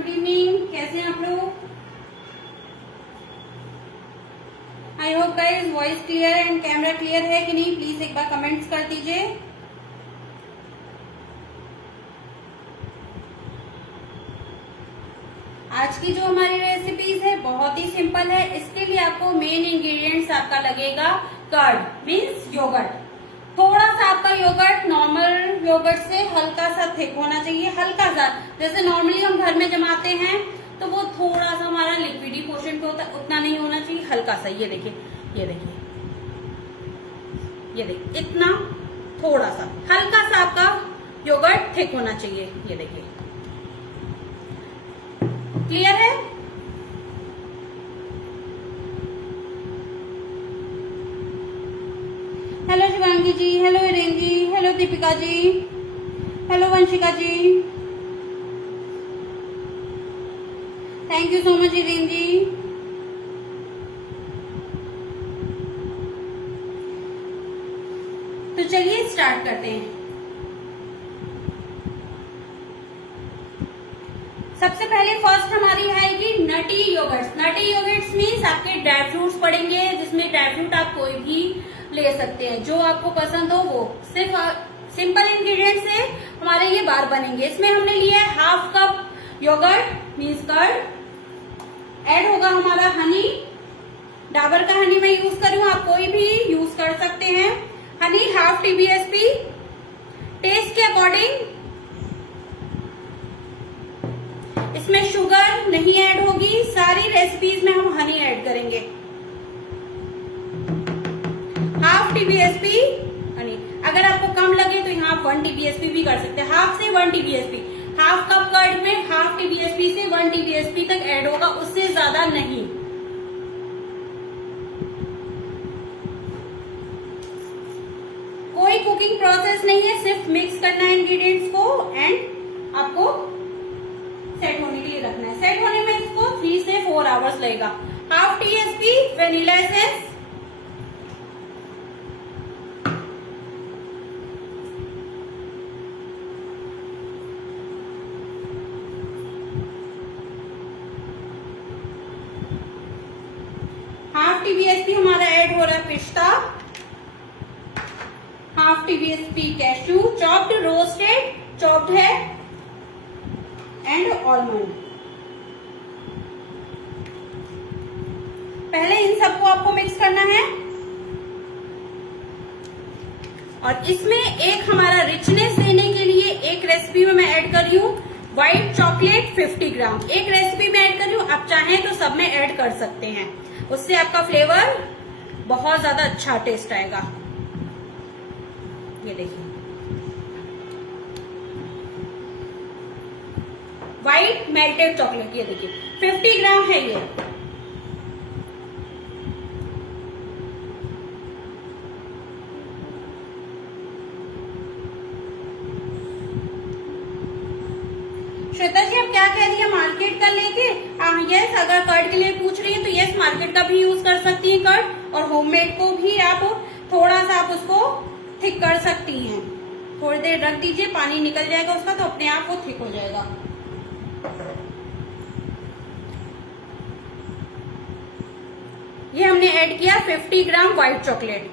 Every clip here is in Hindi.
गुड इवनिंग, कैसे हैं आप लोग? I hope guys voice clear and camera clear है कि नहीं, प्लीज एक बार कमेंट्स कर दीजिए। आज की जो हमारी रेसिपीज है बहुत ही सिंपल है। इसके लिए आपको मेन इंग्रेडिएंट्स आपका लगेगा कर्ड मीन्स योगर्ट। थोड़ा सा आपका योगर्ट नॉर्मल योगर्ट से हल्का सा थिक होना चाहिए, हल्का सा। जैसे नॉर्मली हम घर में जमाते हैं तो वो थोड़ा सा हमारा लिक्विडी पोर्शन पे होता है, उतना नहीं होना चाहिए, हल्का सा। ये देखिए, ये देखिए, ये देखिए, इतना थोड़ा सा हल्का सा आपका योगर्ट थिक होना चाहिए। ये देखिए, क्लियर है? Hello Shivangi ji, hello Hiren ji, hello Deepika ji, hello Vanshika ji, thank you so much Hiren ji. तो चलिए स्टार्ट करते हैं। सबसे पहले फर्स्ट हमारी आएगी नटी योगर्ट्स। नटी योगर्ट्स मीन्स आपके ड्राई फ्रूट्स पड़ेंगे, जिसमें ड्राई फ्रूट आप कोई भी ले सकते हैं जो आपको पसंद हो वो। सिर्फ सिंपल इंग्रेडिएंट से हमारे ये बार बनेंगे। इसमें हमने लिया है half cup yogurt means curd. Add होगा हमारा हनी, डाबर का हनी मैं यूज कर रही हूँ, आप कोई भी यूज कर सकते हैं। हनी हाफ TBSP, टेस्ट के अकॉर्डिंग। इसमें शुगर नहीं ऐड होगी, सारी रेसिपीज में हम हनी ऐड करेंगे। Half TBSP Honey. अगर आपको कम लगे तो यहाँ आप 1 TBSP भी कर सकते हैं। हाफ से 1 TBSP, हाफ कप कर्ड में हाफ TBSP से 1 TBSP तक ऐड होगा, उससे ज्यादा नहीं। कोई कुकिंग प्रोसेस नहीं है, सिर्फ मिक्स करना है इंग्रेडिएंट्स को एंड आपको सेट होने के लिए रखना है। सेट होने में इसको 3 से 4 आवर्स लगेगा। Half TSP vanilla essence, half TBSP हमारा ऐड हो रहा है पिस्ता, half TBSP cashew, chopped roasted chopped है एंड ऑलमंड। पहले इन सबको आपको मिक्स करना है और इसमें एक हमारा रिचनेस देने के लिए एक रेसिपी में मैं ऐड कर रही हूँ व्हाइट चॉकलेट 50 ग्राम। एक रेसिपी में ऐड कर रही हूँ, आप चाहें तो सब में ऐड कर सकते हैं, उससे आपका फ्लेवर बहुत ज्यादा अच्छा टेस्ट आएगा। ये देखिए, व्हाइट मेल्टेड चॉकलेट, ये देखिए 50 ग्राम है ये। श्वेता जी आप क्या कह रही है, मार्केट का लेके? यस, अगर कर्ड के लिए पूछ रही है तो यस, मार्केट का भी यूज कर सकती है कर्ड, और होममेड को भी आप थोड़ा सा आप उसको थिक कर सकती हैं। थोड़ी देर रख दीजिए, पानी निकल जाएगा उसका तो अपने आप वो थिक हो जाएगा। ये हमने ऐड किया 50 ग्राम व्हाइट चॉकलेट।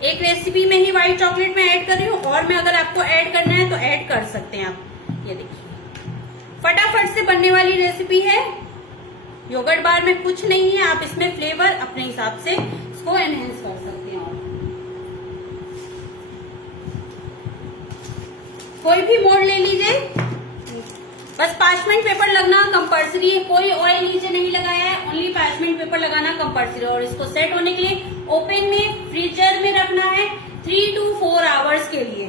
एक रेसिपी में ही व्हाइट चॉकलेट में ऐड कर रही हूँ, और में अगर आपको ऐड करना है तो ऐड कर सकते हैं आप। ये देखिए, फटाफट से बनने वाली रेसिपी है। योगर्ट बार में कुछ नहीं है, आप इसमें फ्लेवर अपने हिसाब से इसको एनहेंस कर सकते हैं। और कोई भी मोल्ड ले लीजिए, बस पार्चमेंट पेपर लगना कंपल्सरी है। कोई ऑयल नीचे नहीं लगाया है, ओनली पार्चमेंट पेपर लगाना कंपल्सरी। और इसको सेट होने के लिए ओपन में फ्रीजर में रखना है 3 to 4 आवर्स के लिए।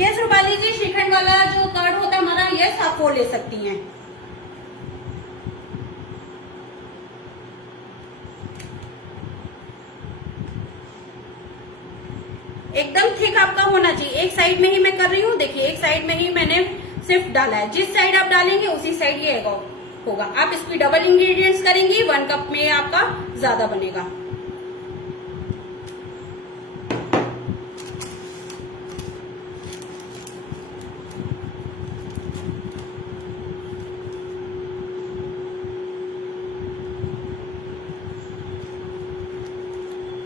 यस रूपाली जी, श्रीखंड वाला जो कर्ड होता है हमारा, यस आप वो ले सकती हैं। एकदम थिक आपका होना चाहिए। एक साइड में ही मैं कर रही हूँ, देखिए एक साइड में ही मैंने सिर्फ डाला है, जिस साइड आप डालेंगे उसी साइड ये होगा। आप इसकी डबल इंग्रेडिएंट्स करेंगी, 1 कप में आपका ज्यादा बनेगा।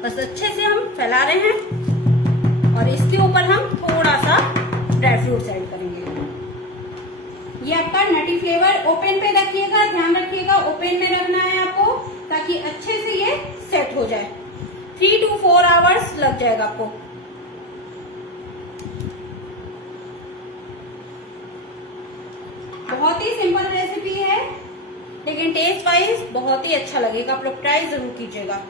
बस अच्छे से हम फैला रहे हैं और इसके ऊपर हम थोड़ा सा ड्राई फ्रूट्स ऐड करेंगे। ये आपका नटी फ्लेवर ओपन पे रखिएगा, ध्यान रखिएगा ओपन में रखना है आपको, ताकि अच्छे से ये सेट हो जाए। 3 to 4 आवर्स लग जाएगा आपको। बहुत ही सिंपल रेसिपी है, लेकिन टेस्ट वाइज बहुत ही अच्छा लगेगा। आप लोग ट्राई जरूर कीजिएगा।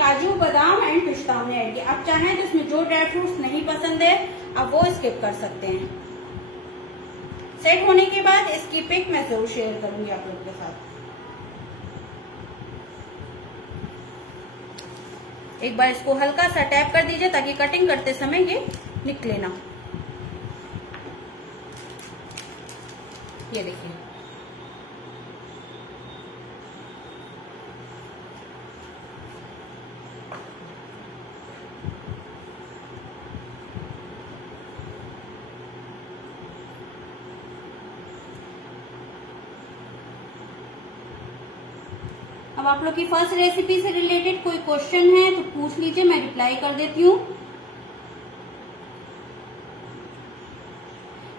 काजू, बादाम एंड पिस्ता हमने ऐड किया। आप चाहें तो इसमें जो ड्राई फ्रूट्स नहीं पसंद है आप वो स्किप कर सकते हैं। सेट होने के बाद इसकी पिक मैं जरूर शेयर करूंगी आप लोगों के साथ। एक बार इसको हल्का सा टैप कर दीजिए ताकि कटिंग करते समय ये निकले ना। ये देखिए, अब आप लोग की फर्स्ट रेसिपी से रिलेटेड कोई क्वेश्चन है तो पूछ लीजिए, मैं रिप्लाई कर देती हूँ।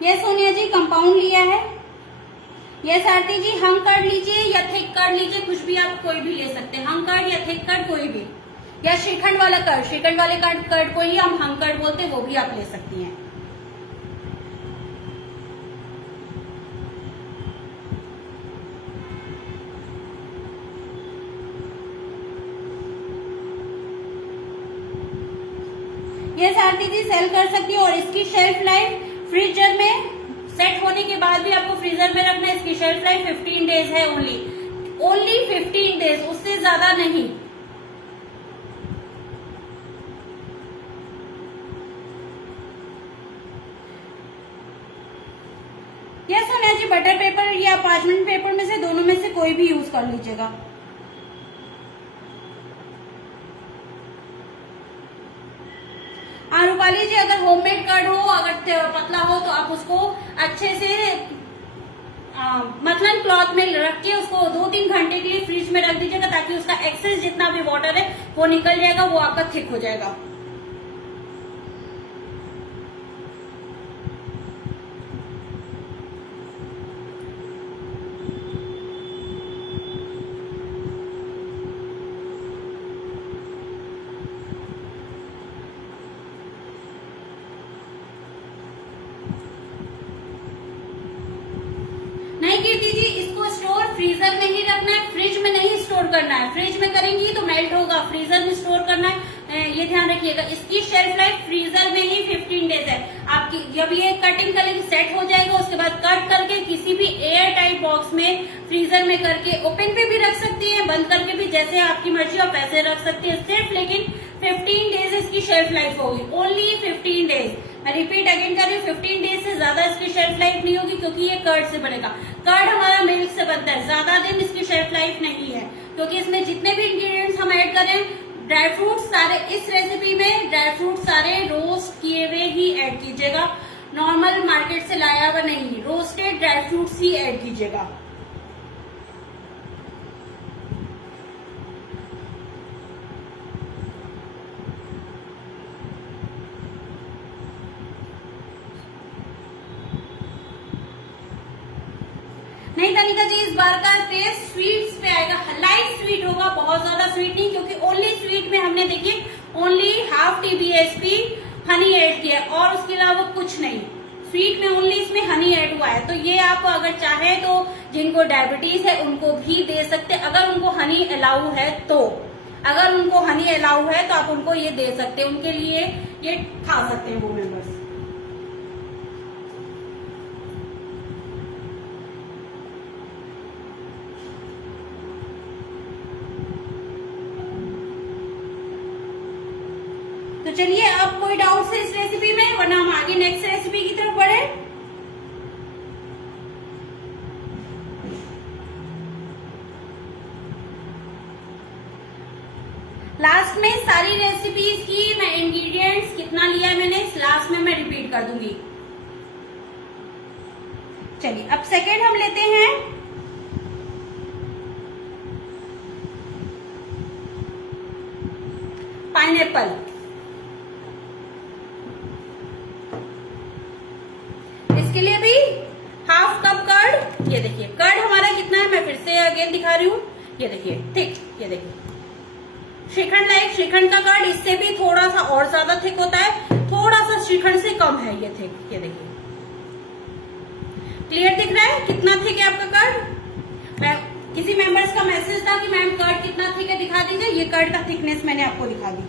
यस सोनिया जी, कंपाउंड लिया है। यस आरती जी, हम कर्ड लीजिए या थिक कर्ड लीजिए, कुछ भी आप कोई भी ले सकते हैं। हम कर्ड या थिक कर्ड कोई भी, या श्रीखंड वाला कर्ड, श्रीखंड वाले कर्ड को ही हम कर्ड बोलते हैं, वो भी आप ले सकती हैं। ये आरती जी सेल कर सकती है। और इसकी शेल्फ लाइफ फ्रीजर में सेट होने के बाद भी आपको फ्रीजर में रखना है। इसकी शेल्फ लाइफ 15 डेज है, ओनली 15 डेज, उससे ज्यादा नहीं। यस सोनिया जी, बटर पेपर या पार्चमेंट पेपर में से दोनों में से कोई भी यूज कर लीजिएगा। रूपाली जी, अगर होममेड कर्ड हो, अगर पतला हो तो आप उसको अच्छे से मसलन क्लॉथ में रख के उसको 2-3 घंटे के लिए फ्रिज में रख दीजिएगा, ताकि उसका एक्सेस जितना भी वाटर है वो निकल जाएगा, वो आपका थिक हो जाएगा। कीर्ति जी, इसको स्टोर फ्रीजर में ही रखना है, फ्रिज में नहीं स्टोर करना है। फ्रिज में करेंगी तो मेल्ट होगा, फ्रीजर में स्टोर करना है, ये ध्यान रखिएगा। इसकी शेल्फ लाइफ फ्रीजर में ही 15 डेज है। आपकी जब ये कटिंग करेंगे सेट हो जाएगा, उसके बाद कट करके किसी भी एयर टाइट बॉक्स में फ्रीजर में करके ओपन पे भी रख सकती है, बंद करके भी, जैसे आपकी मर्जी आप वैसे रख सकती है। सिर्फ लेकिन 15 डेज इसकी शेल्फ लाइफ होगी, ओनली 15 डेज। मैं रिपीट अगेन कर रही हूँ, 15 डेज से ज्यादा इसकी शेल्फ लाइफ नहीं होगी, क्योंकि ये कर्ड से बनेगा। कर्ड हमारा मिल्क से बनता है, ज्यादा दिन इसकी शेल्फ लाइफ नहीं है, क्योंकि इसमें जितने भी इंग्रेडिएंट्स हम ऐड करें, ड्राई फ्रूट सारे इस रेसिपी में ड्राई फ्रूट सारे रोस्ट किए हुए ही ऐड कीजिएगा, नॉर्मल मार्केट से लाया हुआ नहीं, रोस्टेड ड्राई फ्रूट्स ही ऐड कीजिएगा। नहीं तनिका जी, इस बार का टेस्ट स्वीट्स पे आएगा, लाइट स्वीट होगा, बहुत ज्यादा स्वीट नहीं, क्योंकि ओनली स्वीट में हमने देखिए only half TBSP honey add किया और उसके अलावा कुछ नहीं। स्वीट में ओनली इसमें हनी ऐड हुआ है, तो ये आप अगर चाहे तो जिनको डायबिटीज है उनको भी दे सकते, अगर उनको हनी अलाउ है तो। अगर उनको हनी अलाउ है तो आप उनको ये दे सकते हैं, उनके लिए ये खा सकते हैं वो मेंबर्स। तो तो चलिए अब कोई डाउट है इस रेसिपी में, वरना हम आगे नेक्स्ट रेसिपी की तरफ बढ़े। लास्ट में सारी रेसिपीज की मैं इंग्रेडिएंट्स कितना लिया है मैंने लास्ट में मैं रिपीट कर दूंगी। चलिए अब सेकेंड हम लेते हैं पाइनएप्पल। इसके लिए भी हाफ कप कर्ड। ये देखिए कर्ड हमारा कितना है, मैं फिर से अगेन दिखा रही हूँ। ये देखिए थिक, ये देखिए श्रीखंड लाइक श्रीखंड का कर्ड इससे भी थोड़ा सा और ज्यादा थिक होता है, थोड़ा सा श्रीखंड से कम है ये थिक। ये देखिए क्लियर दिख रहा है कितना थिक है आपका कर्ड। मैं किसी मेंबर्स का मैसेज था कि मैम कर्ड कितना थिक है दिखा दीजिए, ये कर्ड का थिकनेस मैंने आपको दिखा दी।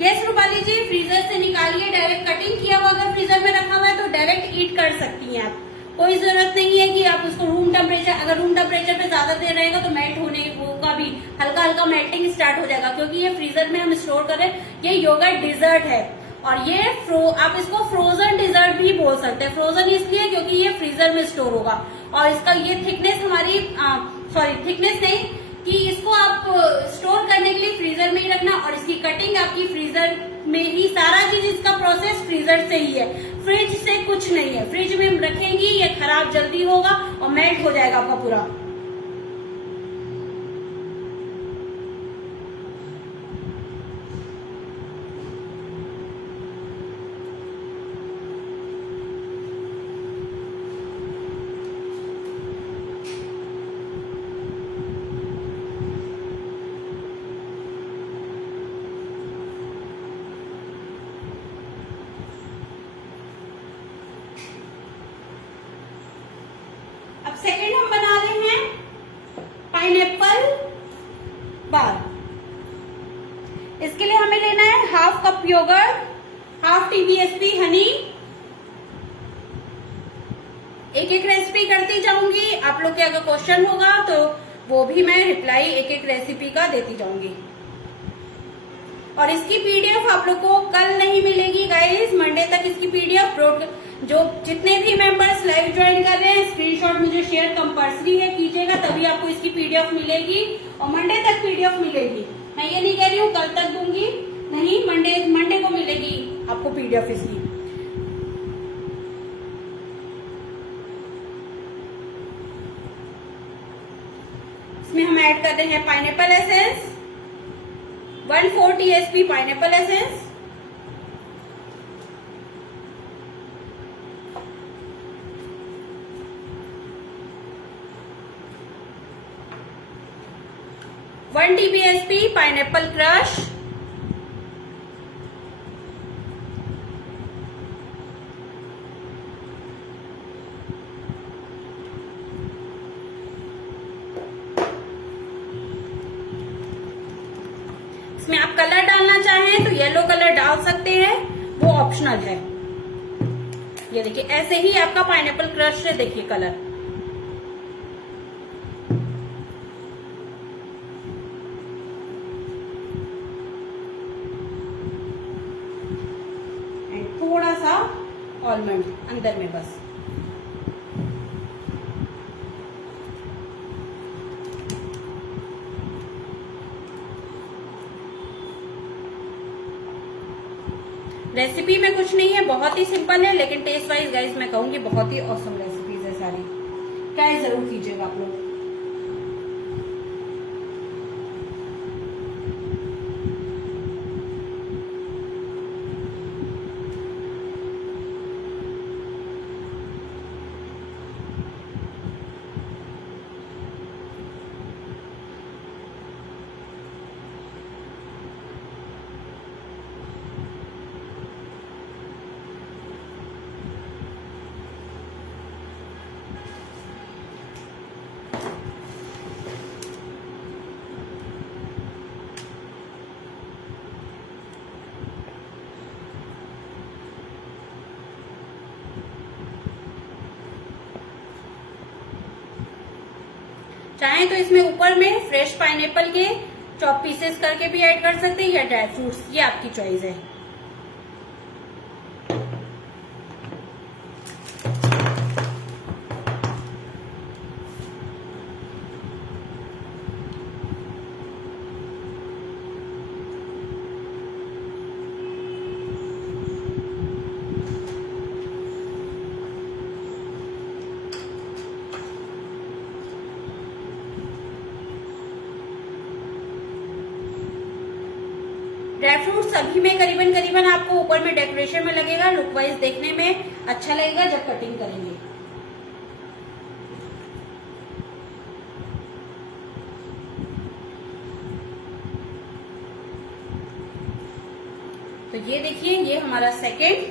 यस रूपाली जी, फ्रीजर से निकालिए, डायरेक्ट कटिंग किया हुआ अगर फ्रीजर में रखा हुआ है तो डायरेक्ट ईट कर सकती हैं आप। कोई जरूरत नहीं है कि आप उसको रूम टेम्परेचर, अगर रूम टेम्परेचर पे ज्यादा देर रहेगा तो मेल्ट होने का भी हल्का हल्का मेल्टिंग स्टार्ट हो जाएगा, क्योंकि ये फ्रीजर में हम स्टोर कर रहे हैं। ये योगर्ट डिजर्ट है और ये आप इसको फ्रोजन डिजर्ट भी बोल सकते हैं। फ्रोजन इसलिए क्योंकि ये फ्रीजर में स्टोर होगा और इसका ये थिकनेस हमारी थिकनेस नहीं कि इसको आप स्टोर करने के लिए फ्रीजर में ही रखना, और इसकी कटिंग आपकी फ्रीजर में ही, सारा चीज इसका प्रोसेस फ्रीजर से ही है, फ्रिज से कुछ नहीं है। फ्रिज में रखेंगी ये खराब जल्दी होगा और मेल्ट हो जाएगा आपका पूरा। अब सेकेंड हम बना रहे हैं पाइनएप्पल बार। इसके लिए हमें लेना है half cup yogurt, half TBSP honey. एक एक रेसिपी करती जाऊंगी, आप लोग के अगर क्वेश्चन होगा तो वो भी मैं रिप्लाई एक एक रेसिपी का देती जाऊंगी। और इसकी पीडीएफ आप लोग को कल नहीं मिलेगी गाइस, मंडे तक इसकी पीडीएफ जो जितने भी मेंबर्स लाइव ज्वाइन कर रहे हैं स्क्रीनशॉट मुझे शेयर कंपल्सरी है कीजिएगा, तभी आपको इसकी पीडीएफ मिलेगी और मंडे तक पीडीएफ मिलेगी। मैं ये नहीं कह रही हूँ कल तक दूंगी, नहीं, मंडे को मिलेगी आपको पीडीएफ इसकी। इसमें हम ऐड कर रहे हैं pineapple essence, 1/4 TSP pineapple essence, one tbsp pineapple crush, इसमें आप कलर डालना चाहें तो येलो कलर डाल सकते हैं, वो ऑप्शनल है। ये देखिए ऐसे ही आपका पाइनएप्पल क्रश है, देखिए कलर। एंड थोड़ा सा ऑलमंड अंदर में बस। रेसिपी में कुछ नहीं है, बहुत ही सिंपल है, लेकिन टेस्ट वाइज गाइस मैं कहूंगी बहुत ही ऑसम रेसिपीज है सारी। ट्राई जरूर कीजिएगा आप लोग। चाहे तो इसमें ऊपर में फ्रेश पाइनएप्पल के चॉप पीसेस करके भी ऐड कर सकते हैं या ड्राई फ्रूट्स, ये आपकी चॉइस है। ड्राई फ्रूट सभी में करीबन करीबन आपको ऊपर में डेकोरेशन में लगेगा, लुक वाइज देखने में अच्छा लगेगा जब कटिंग करेंगे। तो ये देखिए, ये हमारा सेकेंड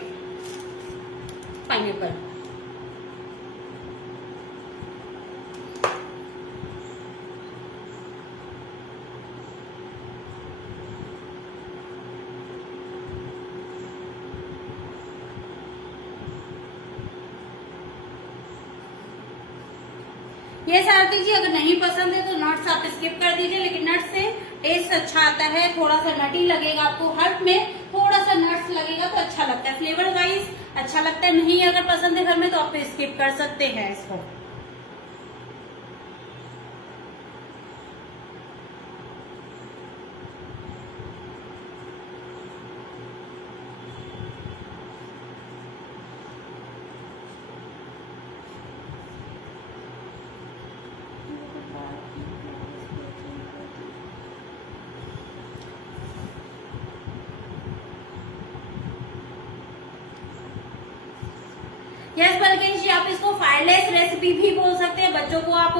पाइनएप्पल। ये सारथी जी अगर नहीं पसंद है तो नट्स आप स्किप कर दीजिए, लेकिन नट्स से टेस्ट अच्छा आता है, थोड़ा सा नटी लगेगा आपको, हर्ट में थोड़ा सा नट्स लगेगा तो अच्छा लगता है, फ्लेवर वाइज अच्छा लगता है। नहीं अगर पसंद है घर में तो आप स्किप कर सकते हैं इसको। यस बल्कि आप इसको फायरलेस रेसिपी भी बोल सकते हैं, बच्चों को आप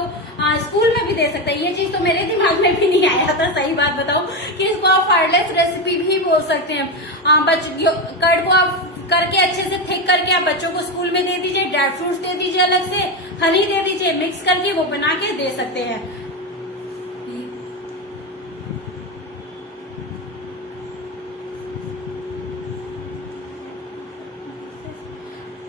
स्कूल में भी दे सकते हैं। ये चीज तो मेरे दिमाग में भी नहीं आया था, सही बात बताऊं, कि इसको आप फायरलेस रेसिपी भी बोल सकते हैं। कर्ड को आप करके अच्छे से थिक करके आप बच्चों को स्कूल में दे दीजिए, ड्राई फ्रूट्स दे दीजिए, अलग से हनी दे दीजिए, मिक्स करके वो बना के दे सकते हैं।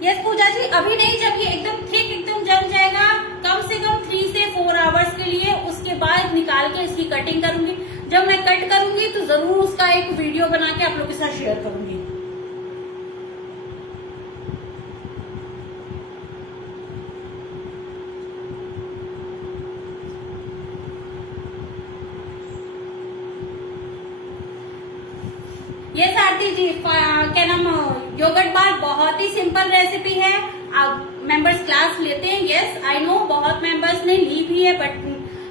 यस पूजा जी, अभी नहीं, जब ये एकदम थिक एकदम जम जाएगा कम से कम 3 से 4 आवर्स के लिए, उसके बाद निकाल के इसकी कटिंग करूंगी। जब मैं कट करूंगी तो जरूर उसका एक वीडियो बना के आप लोगों के साथ शेयर करूंगी। ये आरती जी क्या नाम, योगर्ट बार बहुत ही सिंपल रेसिपी है। आप मेंबर्स क्लास लेते हैं, यस आई नो, बहुत मेंबर्स ने ली भी है बट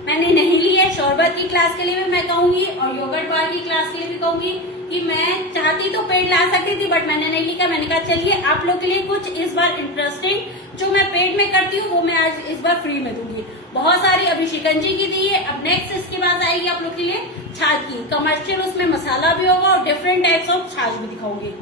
मैंने नहीं ली है। शॉर्बत की क्लास के लिए भी मैं कहूंगी और योगर्ट बार की क्लास के लिए भी कहूंगी कि मैं चाहती तो पेड ला सकती थी बट मैंने नहीं लिखा। मैंने कहा चलिए आप लोग के लिए कुछ इस बार इंटरेस्टिंग जो मैं पेड में करती हूँ वो मैं आज इस बार फ्री में दूंगी। बहुत सारी अभी शिकंजी की दी है, अब नेक्स्ट इसके बाद आएगी आप लोग के लिए छाछ की, कमर्शियल, उसमें मसाला भी होगा और डिफरेंट टाइप्स ऑफ छाछ भी दिखाऊंगी।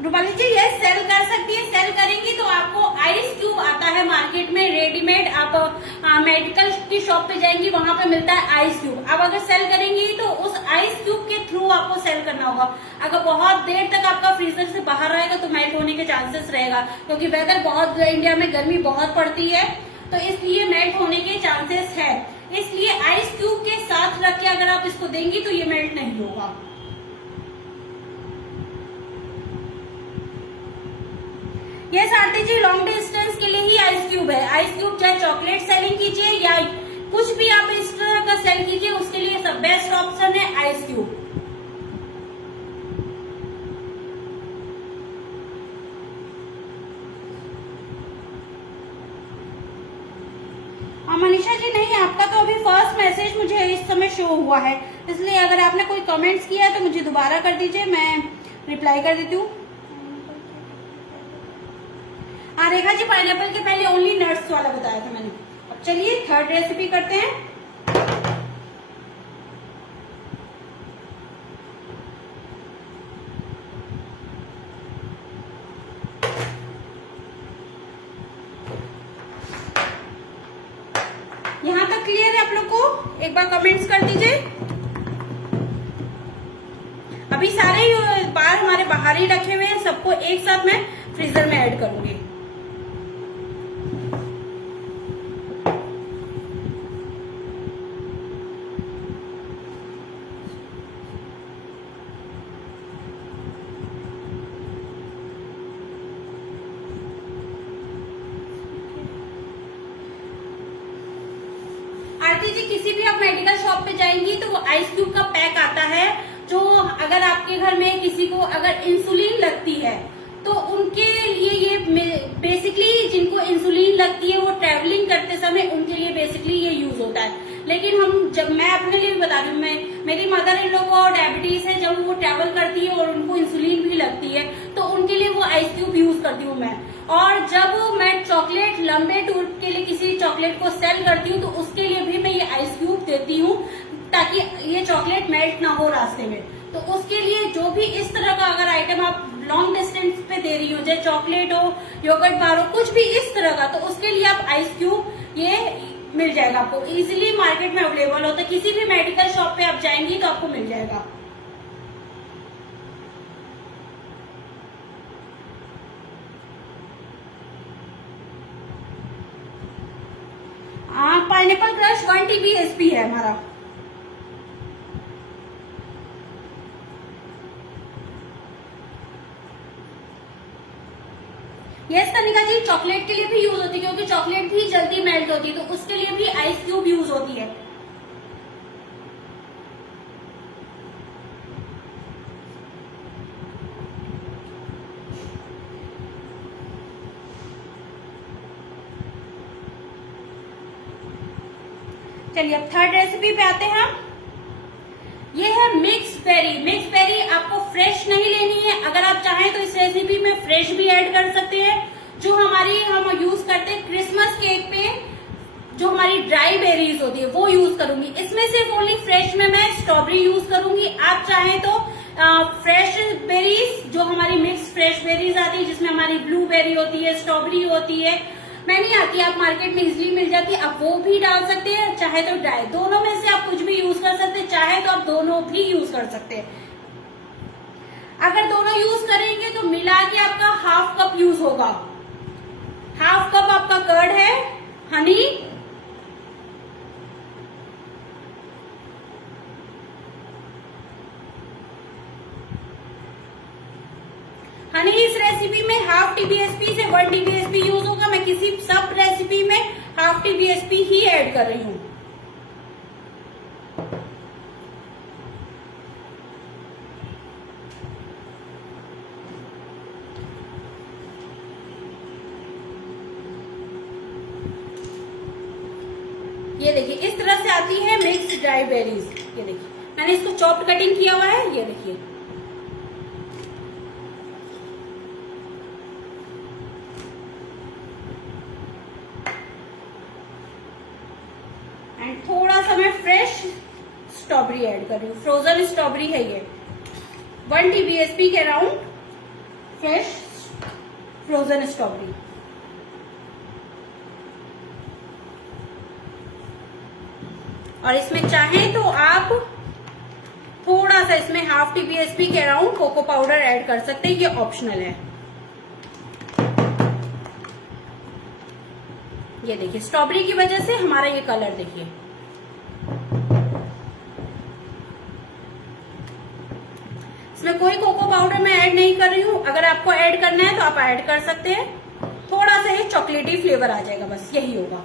रूपाली जी ये सेल कर सकती है, सेल करेंगी तो आपको आइस क्यूब आता है मार्केट में रेडीमेड, आप मेडिकल की शॉप पे जाएंगी वहां पे मिलता है आइस क्यूब। अब अगर सेल करेंगी तो उस आइस क्यूब के थ्रू आपको सेल करना होगा। अगर बहुत देर तक आपका फ्रीजर से बाहर रहेगा तो मेल्ट होने के चांसेस रहेगा, क्योंकि वेदर बहुत, इंडिया में गर्मी बहुत पड़ती है तो इसलिए मेल्ट होने के चांसेस है। इसलिए आइस क्यूब के साथ रख के अगर आप इसको देंगी तो ये मेल्ट नहीं होगा। ये आरती जी लॉन्ग डिस्टेंस के लिए ही आइस क्यूब है। आइस क्यूब चाहे चॉकलेट सेलिंग कीजिए या कुछ भी आप इस तरह का सेल कीजिए, उसके लिए सब बेस्ट ऑप्शन है आइस क्यूब। मनीषा जी नहीं, आपका तो अभी फर्स्ट मैसेज मुझे इस समय शो हुआ है, इसलिए अगर आपने कोई कमेंट्स किया है तो मुझे दोबारा कर दीजिए, मैं रिप्लाई कर देती हूँ। हाँ रेखा जी, पाइनएप्पल के पहले ओनली नट्स वाला बताया था मैंने। अब चलिए थर्ड रेसिपी करते हैं। यहाँ तक क्लियर है आप लोग को? एक बार कमेंट्स कर दीजिए। अभी सारे बार हमारे बाहर ही रखे हुए हैं, सबको एक साथ मैं फ्रीजर में ऐड करूंगी। आरती जी, किसी भी आप मेडिकल शॉप पे जाएंगी तो वो आइस क्यूब का पैक आता है, जो अगर आपके घर में किसी को अगर इंसुलिन लगती है तो उनके लिए ये बेसिकली, जिनको इंसुलिन लगती है वो ट्रैवलिंग करते समय उनके लिए बेसिकली ये यूज होता है। लेकिन मैं अपने लिए भी बता रही हूँ, मेरी मदर इन लोगों को डायबिटीज है, जब वो ट्रैवल करती है और उनको इंसुलिन भी लगती है तो उनके लिए वो आइस क्यूब यूज करती हूँ मैं। और जब मैं चॉकलेट लंबे टूर के लिए किसी चॉकलेट को सेल करती हूँ तो उसके लिए भी मैं ये आइस क्यूब देती हूँ, ताकि ये चॉकलेट मेल्ट ना हो रास्ते में। तो उसके लिए जो भी इस तरह का अगर आइटम आप लॉन्ग डिस्टेंस पे दे रही हो, चाहे चॉकलेट हो, योगर्ट बार हो, कुछ भी इस तरह का, तो उसके लिए आप आइस क्यूब ये मिल जाएगा आपको, इजीली मार्केट में अवेलेबल होता है। किसी भी मेडिकल शॉप पे आप जाएंगी तो आपको मिल जाएगा। पाइनएप्पल क्रश 1 TBSP है हमारा। यस कनिका जी, चॉकलेट के लिए भी यूज होती है, क्योंकि चॉकलेट भी जल्दी मेल्ट होती है, तो उसके लिए भी आइस क्यूब यूज होती है। चलिए अब थर्ड रेसिपी पे आते हैं। ये है मिक्स बेरी। मिक्स बेरी आपको फ्रेश नहीं लेनी है, अगर आप चाहें तो इस रेसिपी में फ्रेश भी ऐड कर सकते हैं। जो हम यूज करते हैं क्रिसमस केक पे, जो हमारी ड्राई बेरीज होती है वो यूज करूंगी। इसमें सिर्फ ओनली फ्रेश में मैं स्ट्रॉबेरी यूज करूंगी। आप चाहें तो फ्रेश बेरीज, जो हमारी मिक्स फ्रेश बेरीज आती है, जिसमें हमारी ब्लूबेरी होती है, स्ट्रॉबेरी होती है, मैं नहीं आती, आप मार्केट में इजिली मिल जाती है, आप वो भी डाल सकते हैं, चाहे तो ड्राई। दोनों में से आप कुछ भी यूज कर सकते हैं, चाहे तो आप दोनों भी यूज कर सकते हैं। अगर दोनों यूज करेंगे तो मिला के आपका हाफ कप यूज होगा। हाफ कप आपका कर्ड है, हनी, हनी इस रेसिपी में हाफ TBSP से 1 TBSP यूज होगा। मैं किसी सब रेसिपी में हाफ TBSP ही ऐड कर रही हूं। ये देखिए इस तरह से आती है मिक्स ड्राई बेरीज। ये देखिए मैंने इसको चॉप्ड कटिंग किया हुआ है, ये देखिए। एंड थोड़ा सा मैं फ्रेश स्ट्रॉबेरी ऐड कर रही हूँ, फ्रोजन स्ट्रॉबेरी है ये, 1 TBSP के अराउंड फ्रेश फ्रोजन स्ट्रॉबेरी। और इसमें चाहें तो आप थोड़ा सा इसमें हाफ TBSP के अराउंड कोको पाउडर ऐड कर सकते हैं, ये ऑप्शनल है। ये देखिए स्ट्रॉबेरी की वजह से हमारा ये कलर देखिए। इसमें कोई कोको पाउडर मैं ऐड नहीं कर रही हूं, अगर आपको ऐड करना है तो आप ऐड कर सकते हैं। थोड़ा सा ये चॉकलेटी फ्लेवर आ जाएगा, बस यही होगा।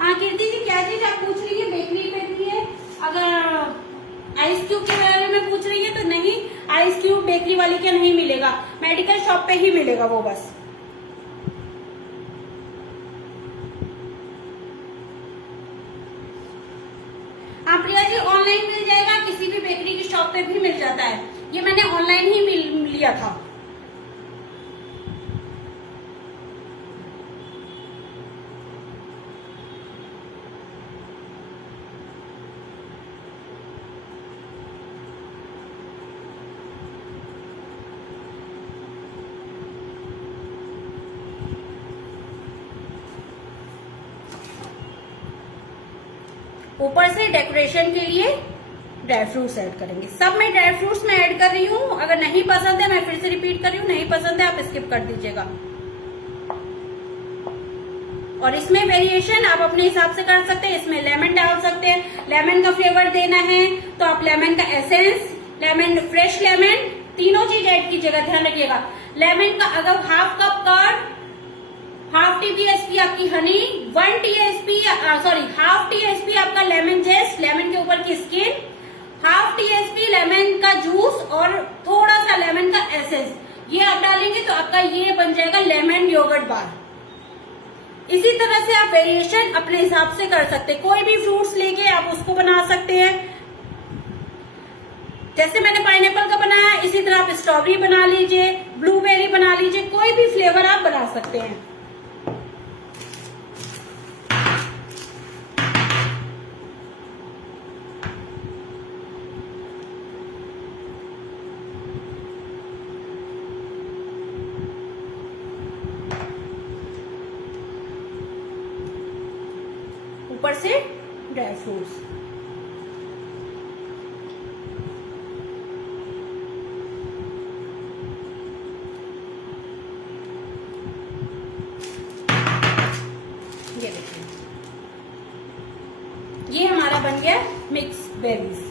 हाँ कीर्ति जी, क्या चीज आप पूछ रही है? बेकरी पे भी है। अगर आइस क्यूब के बारे में पूछ रही है तो नहीं, आइस क्यूब बेकरी वाली के नहीं मिलेगा, मेडिकल शॉप पे ही मिलेगा वो बस। हाँ प्रिया जी, ऑनलाइन मिल जाएगा, किसी भी बेकरी की शॉप पे भी मिल जाता है। ये मैंने ऑनलाइन ही लिया था। ऊपर से डेकोरेशन के लिए ड्राई फ्रूट्स ऐड करेंगे। सब मैं ड्राई फ्रूट्स में ऐड कर रही हूँ। अगर नहीं पसंद है, मैं फिर से रिपीट कर रही हूँ, नहीं पसंद है आप स्किप कर दीजिएगा। और इसमें वेरिएशन आप अपने हिसाब से कर सकते हैं। इसमें लेमन डाल सकते हैं, लेमन का फ्लेवर देना है तो आप लेमन का एसेंस, लेमन, फ्रेश लेमन, तीनों चीज ऐड कीजिएगा। ध्यान रखिएगा, लेमन का अगर half cup curd, half TSP आपकी हनी, 1 टीएसपी हाफ टीएसपी आपका लेमन जेस्ट, लेमन के ऊपर की स्किन, हाफ टीएसपी लेमन का जूस और थोड़ा सा लेमन का एसेंस, ये आप डालेंगे तो आपका ये बन जाएगा लेमन योगर्ट बार। इसी तरह से आप वेरिएशन अपने हिसाब से कर सकते हैं। कोई भी फ्रूट्स लेके आप उसको बना सकते हैं। जैसे मैंने पाइनएप्पल का बनाया, इसी तरह आप स्ट्रॉबेरी बना लीजिए, ब्लूबेरी बना लीजिए, कोई भी फ्लेवर आप बना सकते हैं। ऊपर से ड्राई फ्रूट्स। ये देखिए, ये हमारा बन गया मिक्स बेरीज।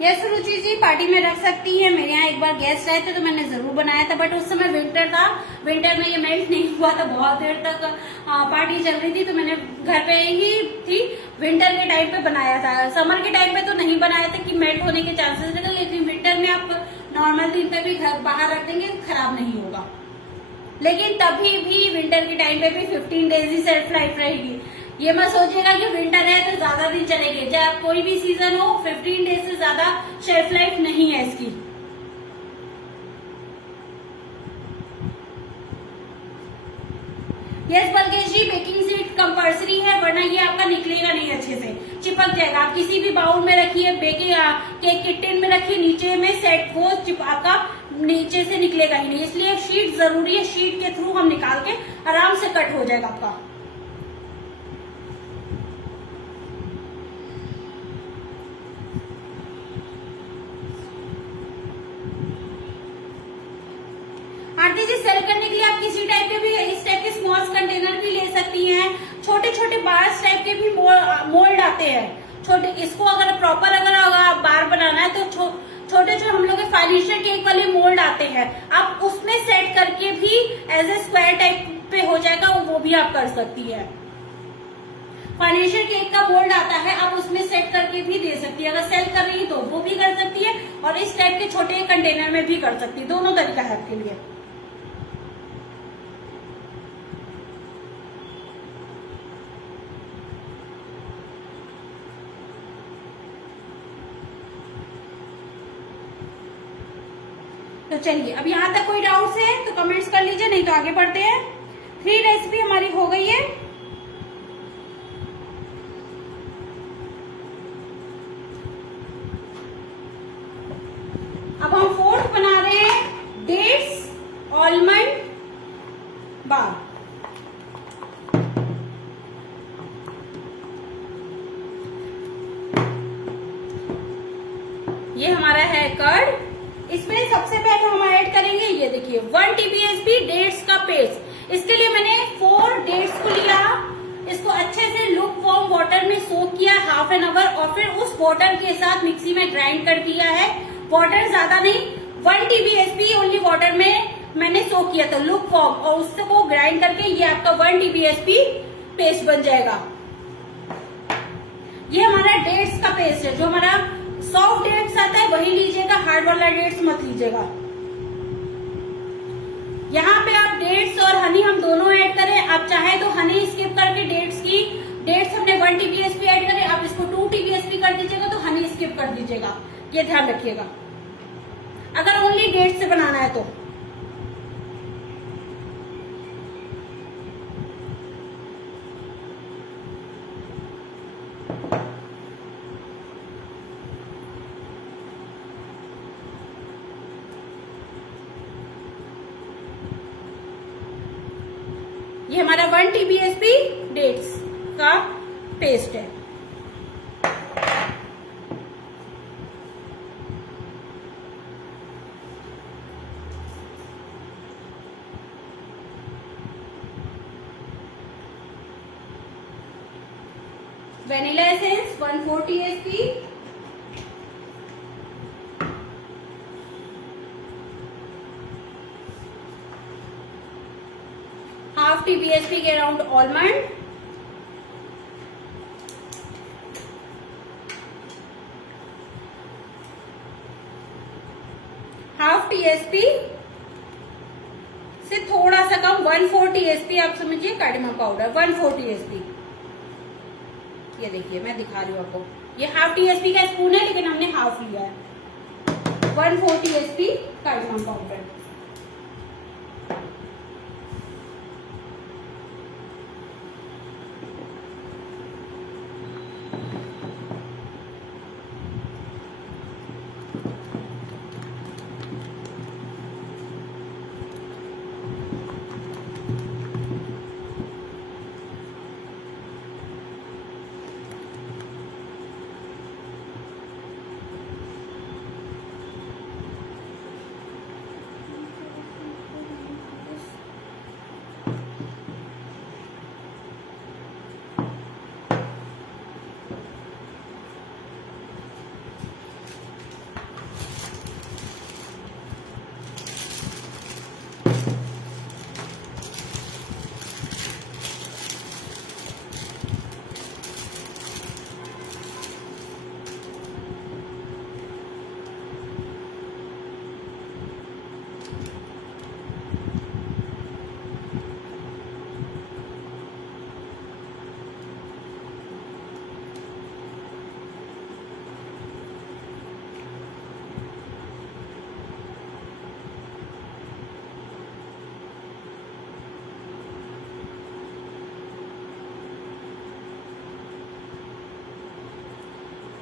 यस रुचि जी, पार्टी में रख सकती है। मेरे यहाँ एक बार गेस्ट आए थे तो मैंने जरूर बनाया था, बट उस समय विंटर था, विंटर में ये मेल्ट नहीं हुआ था, बहुत देर तक पार्टी चल रही थी, तो मैंने घर पे ही थी, विंटर के टाइम पे बनाया था। समर के टाइम पे तो नहीं बनाया था कि मेल्ट होने के चांसेस रहते, लेकिन विंटर में आप नॉर्मल दिन पे भी घर बाहर रख देंगे खराब नहीं होगा। लेकिन तभी भी विंटर के टाइम पे भी 15 डेज ही सेल्फ लाइफ रहेगी। ये मत सोचिएगा कि विंटर है तो ज्यादा दिन चलेगी, चाहे आप कोई भी सीजन हो, 15 डेज से ज्यादा शेल्फ लाइफ नहीं है इसकी। यस बलकेश जी, बेकिंग शीट कंपल्सरी है, वरना ये आपका निकलेगा नहीं, अच्छे से चिपक जाएगा। आप किसी भी बाउल में रखिए, बेकिंग केक के टिन में रखिए, नीचे में सेट, वो आपका नीचे से निकलेगा ही नहीं, इसलिए शीट जरूरी है। शीट के थ्रू हम निकाल के आराम से कट हो जाएगा आपका। आरती जी, सेल करने के लिए आप किसी टाइप के भी, इस टाइप के स्मॉल कंटेनर भी ले सकती हैं। छोटे छोटे बार्स टाइप के भी मोल्ड आते हैं छोटे। इसको अगर प्रॉपर अगर बार बनाना है तो छोटे छोटे हम लोग के फाइनेंशियल केक वाले मोल्ड आते हैं, आप उसमें सेट करके भी एज ए स्क्वायर टाइप पे हो जाएगा, वो भी आप कर सकती है। फाइनेंशियल केक का मोल्ड आता है, आप उसमें सेट करके भी दे सकती है। अगर सेल कर रही है तो वो भी कर सकती है, और इस टाइप के छोटे कंटेनर में भी कर सकती है। दोनों तरीका है आपके लिए। तो चलिए, अब यहाँ तक कोई डाउट्स है तो कमेंट्स कर लीजिए, नहीं तो आगे बढ़ते हैं। 3 रेसिपी हमारी हो गई है। अब हम 4th बना रहे हैं डेट्स आलमंड बार। ये हमारा है कर्ड। इसमें सबसे पहले हम ऐड करेंगे, ये देखिए 1 TBSP डेट्स का पेस्ट। इसके लिए मैंने 4 डेट्स को लिया, इसको अच्छे से लुक वार्म वाटर में सोक किया हाफ एन आवर, और फिर उस वाटर के साथ मिक्सी में ग्राइंड कर दिया है। वाटर ज्यादा नहीं, 1 TBSP ओनली वाटर में मैंने सोक किया था लुक वार्म, और उससे वो ग्राइंड करके ये आपका 1 TBSP पेस्ट बन जाएगा। ये हमारा डेट्स का पेस्ट है। जो हमारा सॉफ्ट डेट्स आता है वही लीजिएगा, हार्ड वाला डेट्स मत लीजिएगा। यहाँ पे आप डेट्स और हनी हम दोनों ऐड करें, आप चाहे तो हनी स्किप करके डेट्स हमने 1 TBSP ऐड करें, आप इसको 2 TBSP कर दीजिएगा, तो हनी स्किप कर दीजिएगा, ये ध्यान रखिएगा अगर ओनली डेट्स से बनाना है तो। ये हमारा 1 TBSP डेट्स का पेस्ट है। Vanilla essence 1/4 TSP, half TBSP के अराउंड आलमंड, हाफ TSP से थोड़ा सा कम 1/4 TSP, आप समझिए कार्डेमम पाउडर 1/4 TSP। ये देखिए मैं दिखा रही हूँ आपको, ये हाफ TSP का स्पून है लेकिन हमने हाफ लिया है। 1/4 TSP कार्डेमम पाउडर।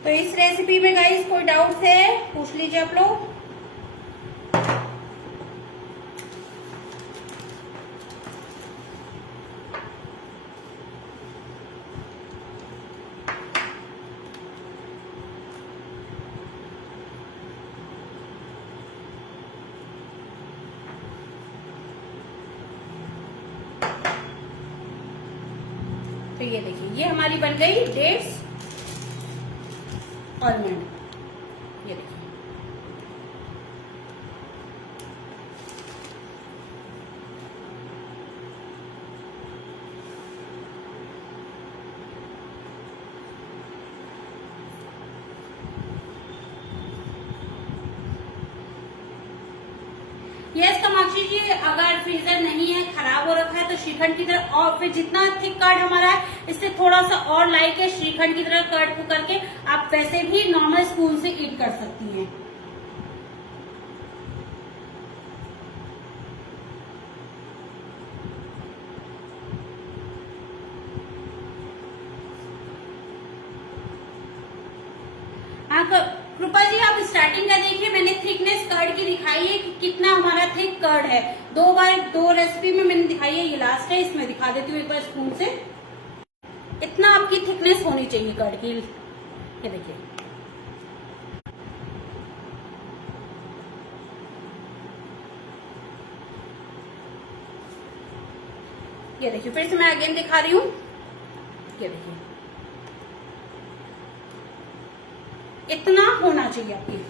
तो इस रेसिपी में गाइस कोई डाउट्स है पूछ लीजिए आप लोग। तो ये देखिए ये हमारी बन गई डेट्स आलमंड। ये देखिए यस कामाक्षी जी, अगर फ्रीजर नहीं है खराब हो रखा है तो श्रीखंड की तरह, और फिर जितना थिक कर्ड हमारा है इससे थोड़ा सा और लाइक है श्रीखंड की तरह कर्ड को करके आप वैसे भी नॉर्मल स्पून से ईट कर सकती हैं। कृपा जी आप स्टार्टिंग का देखिए, मैंने थिकनेस कर्ड की दिखाई है कि कितना हमारा थिक कर्ड है। 2x2 रेसिपी में मैंने दिखाई है, ये लास्ट है, इसमें दिखा देती हूँ एक बार स्पून से। इतना आपकी थिकनेस होनी चाहिए कर्ड की। ये देखिए ये देखिए फिर से मैं अगेन दिखा रही हूँ। ये देखिए इतना होना चाहिए आपकी।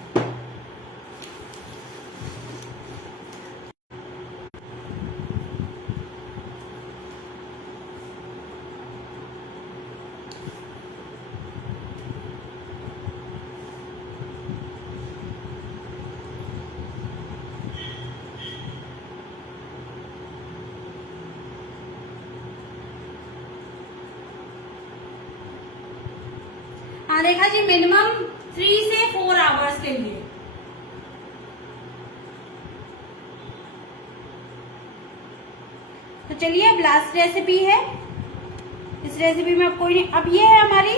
हाँ रेखा जी, मिनिमम 3 से 4 आवर्स के लिए। तो चलिए अब लास्ट रेसिपी है। इस रेसिपी में अब कोई नहीं, अब ये है हमारी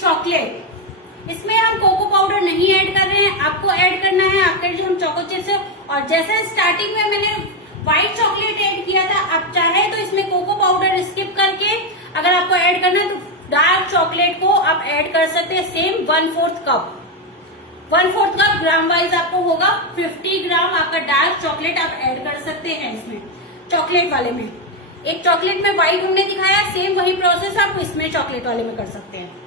चॉकलेट। इसमें हम कोको पाउडर नहीं ऐड कर रहे हैं, आपको ऐड करना है आपके जो हम चोको चिप्स है। और जैसे स्टार्टिंग में मैंने व्हाइट चॉकलेट ऐड किया था। आप चाहे तो इसमें कोको पाउडर स्किप करके अगर आपको ऐड करना है तो डार्क चॉकलेट को आप ऐड कर सकते हैं। सेम 1/4 कप, 1/4 कप ग्राम वाइज आपको होगा। 50 ग्राम आपका डार्क चॉकलेट आप ऐड कर सकते हैं इसमें, चॉकलेट वाले में। एक चॉकलेट में व्हाइट हमने दिखाया, सेम वही प्रोसेस आप इसमें चॉकलेट वाले में कर सकते हैं।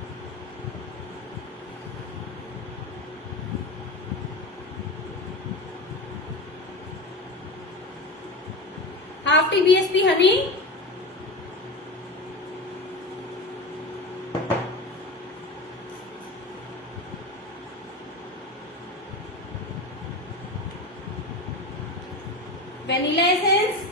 Half TBSP honey, vanilla essence,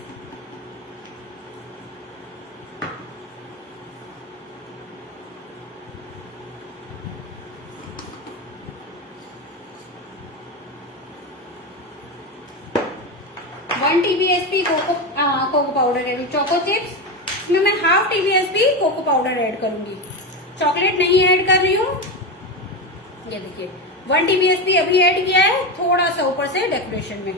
one TBSP cocoa powder, choco chips, इसमें मैं half TBSP cocoa powder add करूंगी, चॉकलेट नहीं ऐड कर रही हूँ। ये देखिए 1 TBSP अभी ऐड किया है, थोड़ा सा ऊपर से डेकोरेशन में।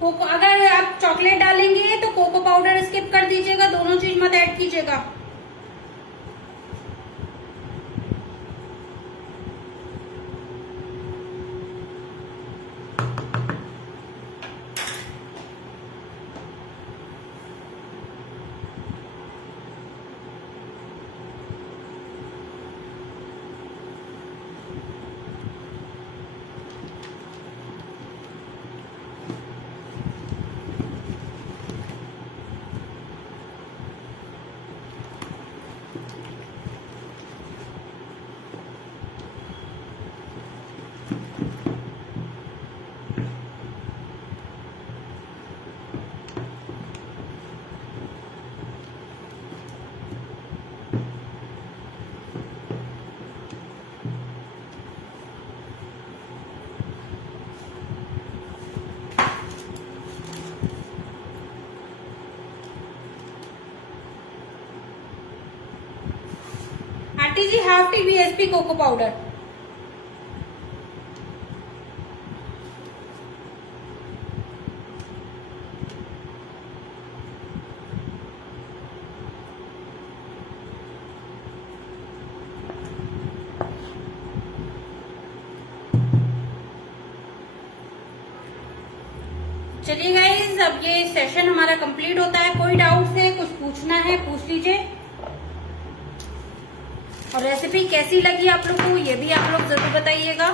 कोको, अगर आप चॉकलेट डालेंगे तो कोको पाउडर स्किप कर दीजिएगा, दोनों चीज मत ऐड कीजिएगा। आंटी जी हाफ TBSP कोको पाउडर, चलिए गाइस अब ये सेशन हमारा कंप्लीट होता है। कोई डाउट है, कुछ पूछना है पूछ लीजिए। और रेसिपी कैसी लगी आप लोग को ये भी आप लोग जरूर बताइएगा।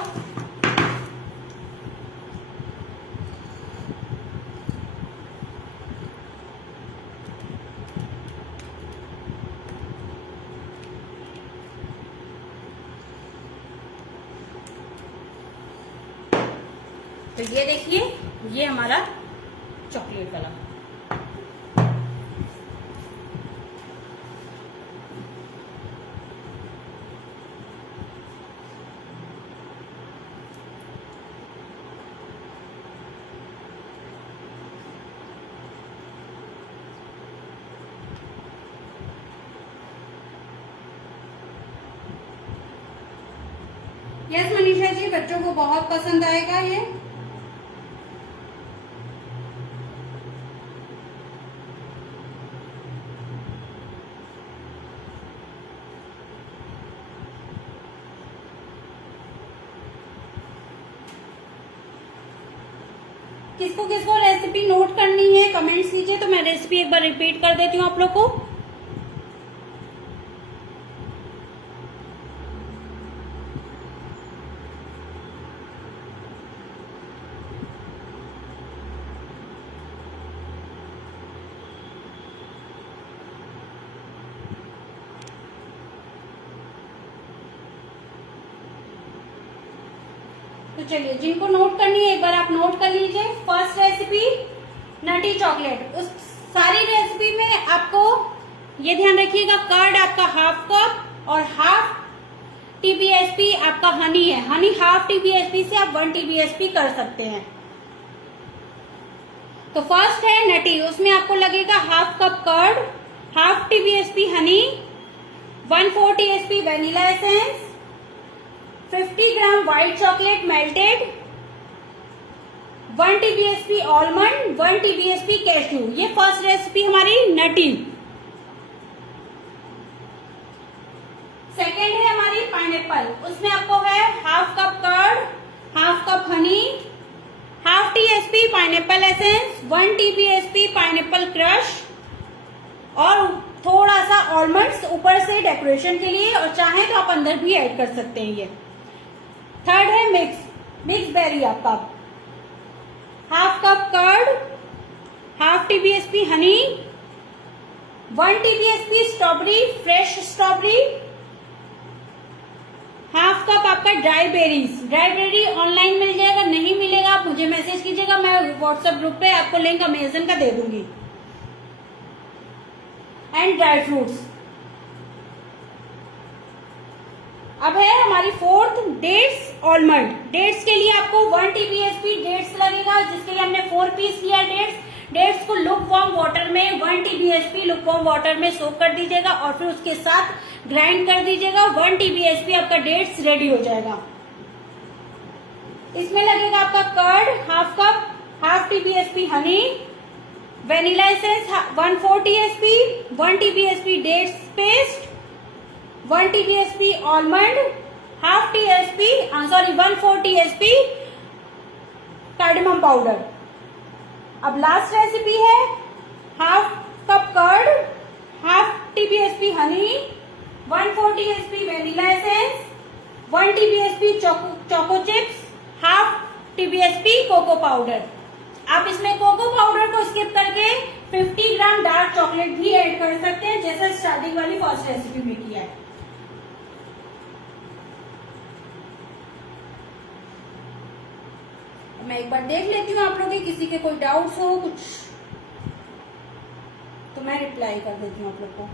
तो ये देखिए ये हमारा चॉकलेट वाला। यस मनीषा जी, बच्चों को बहुत पसंद आएगा ये। किसको किसको रेसिपी नोट करनी है कमेंट्स कीजिए, तो मैं रेसिपी एक बार रिपीट कर देती हूँ आप लोग को। तो चलिए जिनको नोट करनी है एक बार आप नोट कर लीजिए। फर्स्ट रेसिपी नटी चॉकलेट। उस सारी रेसिपी में आपको ये ध्यान रखिएगा, कर्ड आपका हाफ कप और हाफ TBSP आपका हनी है। हनी हाफ TBSP से आप 1 TBSP कर सकते हैं। तो फर्स्ट है नटी, उसमें आपको लगेगा half cup curd, half TBSP honey, 1/4 TSP vanilla essence, 50 gram white chocolate melted, 1 TBSP almond, 1 TBSP cashew. ये फर्स्ट रेसिपी हमारी नटी। सेकेंड है हमारी पाइनएप्पल, उसमें आपको है half cup curd, half cup honey, half TSP pineapple essence, 1 TBSP pineapple crush और थोड़ा सा ऑलमंड्स ऊपर से डेकोरेशन के लिए, और चाहे तो आप अंदर भी ऐड कर सकते हैं ये। थर्ड है मिक्स बेरी आपका, half cup curd, half TBSP honey, 1 TBSP strawberry, fresh strawberry, half cup आपका ड्राई बेरी ऑनलाइन मिल जाएगा, नहीं मिलेगा आप मुझे मैसेज कीजिएगा, मैं व्हाट्सएप ग्रुप पे आपको लिंक अमेजन का दे दूंगी। And dry fruits. अब है हमारी फोर्थ डेट्स आलमंड। डेट्स के लिए आपको 1 TBSP डेट्स लगेगा, जिसके लिए हमने 4 पीस लिया डेट्स को लुक वार्म वाटर में 1 TBSP लुक वार्म वाटर में सोक कर दीजिएगा और फिर उसके साथ ग्राइंड कर दीजिएगा। 1 TBSP आपका डेट्स रेडी हो जाएगा। इसमें लगेगा आपका curd half cup, half TBSP honey, vanilla essence 1/4 TSP, 1 TBSP dates paste, 1 TBSP almond, half TSP 1/4 TSP cardamom powder. अब लास्ट रेसिपी है half cup curd, half TBSP honey, 1/4 TSP vanilla essence, 1 TBSP choco chips, half TBSP cocoa powder. आप इसमें कोको पाउडर को स्किप करके 50 ग्राम डार्क चॉकलेट भी ऐड कर सकते हैं, जैसे स्टार्टिंग वाली फर्स्ट रेसिपी में किया है। मैं एक बार देख लेती हूँ आप लोग के किसी के कोई डाउट्स हो कुछ तो मैं रिप्लाई कर देती हूँ आप लोग को।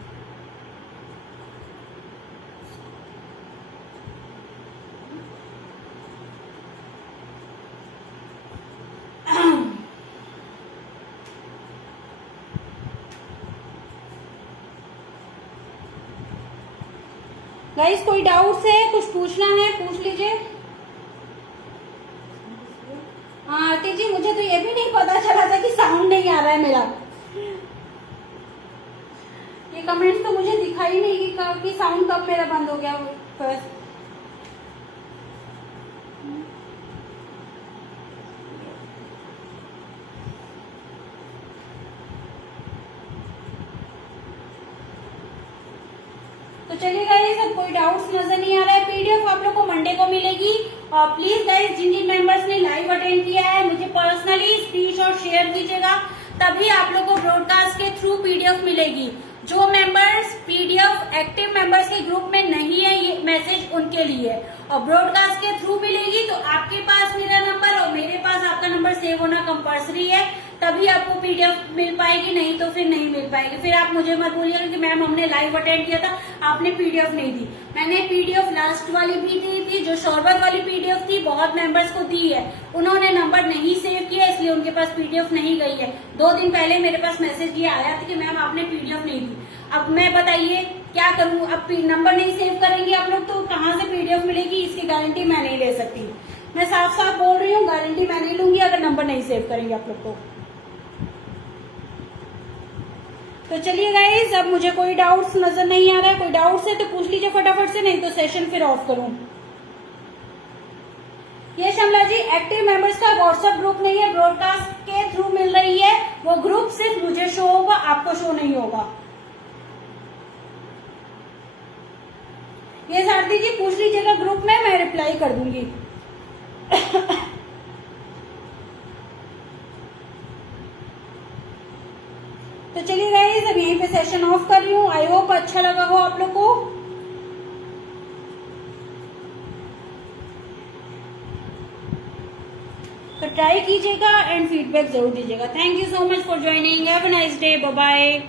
गाइस कोई डाउट्स है, कुछ पूछना है पूछ लीजिए। हाँ आरती जी, मुझे तो ये भी नहीं पता चला था कि साउंड नहीं आ रहा है मेरा। ये कमेंट्स तो मुझे दिखाई नहीं कि साउंड कब मेरा बंद हो गया फर्स्ट। तो चलिए गाइस, अब कोई डाउट्स नजर नहीं आ रहा है। पीडीएफ आप लोग को मंडे को मिलेगी। और प्लीज गाइस, जिन जिन मेंबर्स ने लाइव अटेंड किया है मुझे पर्सनली स्क्रीनशॉट शेयर कीजिएगा, तभी आप लोग को ब्रॉडकास्ट के थ्रू पीडीएफ मिलेगी। जो मेंबर्स पीडीएफ एक्टिव मेंबर्स के ग्रुप में नहीं है, ये मैसेज उनके लिए। और ब्रॉडकास्ट के थ्रू मिलेगी तो आपके पास मेरा नंबर और मेरे पास आपका नंबर सेव होना कंपलसरी है, तभी आपको पीडीएफ मिल पाएगी, नहीं तो फिर नहीं मिल पाएगी। फिर आप मुझे मत बोलिएगा कि मैम हमने लाइव अटेंड किया था, आपने पीडीएफ नहीं दी। मैंने पीडीएफ लास्ट वाली भी दी थी, जो शॉर्बत वाली पीडीएफ थी, बहुत मेंबर्स को दी है, उन्होंने नंबर नहीं सेव किया, इसलिए उनके पास पीडीएफ नहीं गई है। 2 दिन पहले मेरे पास मैसेज ये आया था कि मैम आपने पीडीएफ नहीं दी। अब मैं बताइए क्या करूं, अब नंबर नहीं सेव करेंगे आप लोग तो कहाँ से पीडीएफ मिलेगी, इसकी गारंटी मैं नहीं ले सकती। मैं साफ साफ बोल रही हूँ, गारंटी मैं नहीं लूंगी अगर नंबर नहीं सेव करेंगे आप लोग तो चलिए गाइस, अब मुझे कोई डाउट्स नजर नहीं आ रहा है। कोई डाउट्स है तो पूछ लीजिए फटाफट से, नहीं तो सेशन फिर ऑफ करूं। ये शमला जी, एक्टिव मेंबर्स का व्हाट्सएप ग्रुप नहीं है, ब्रॉडकास्ट के थ्रू मिल रही है। वो ग्रुप सिर्फ मुझे शो होगा, आपको शो नहीं होगा। ये सारथी जी पूछ लीजिएगा ग्रुप में, मैं रिप्लाई कर दूंगी। तो चलिए गाइस, अब यहीं पे सेशन ऑफ कर रही हूँ। आई होप अच्छा लगा हो आप लोग को। तो ट्राई कीजिएगा एंड फीडबैक जरूर दीजिएगा। Thank you so much for joining. Have a nice day. Bye bye.